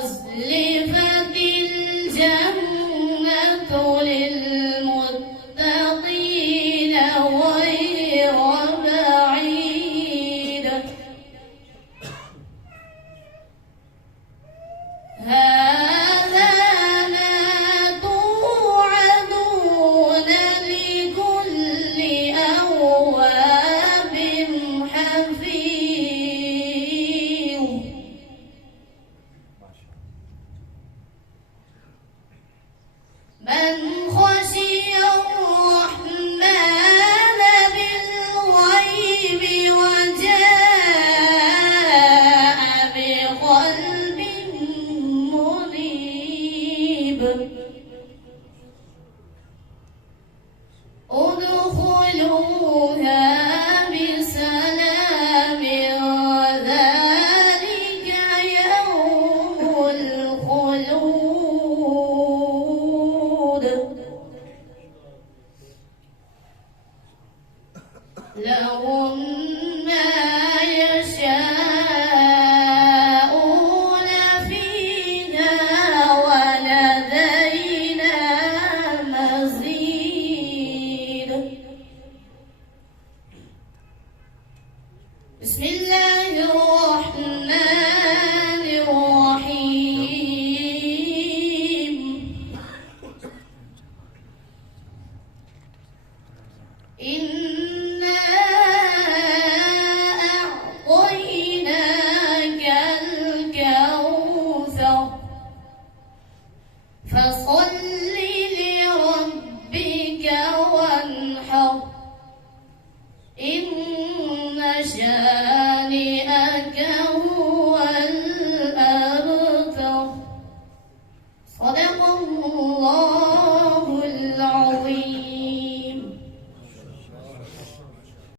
وأزلفت الجنة للمتقين غير بعيد هذا ما توعدون لكل أواب حفيظ من خشي الرحمن بالغيب وجاء بقلب منيب ادخلوها بسلام ذلك يوم الخلود لهم ما يشاءون فيها ولدينا مزيد بسم الله الرحمن الرحيم إنا أعطيناك الكوثر فصل لربك وانحر إن شانئك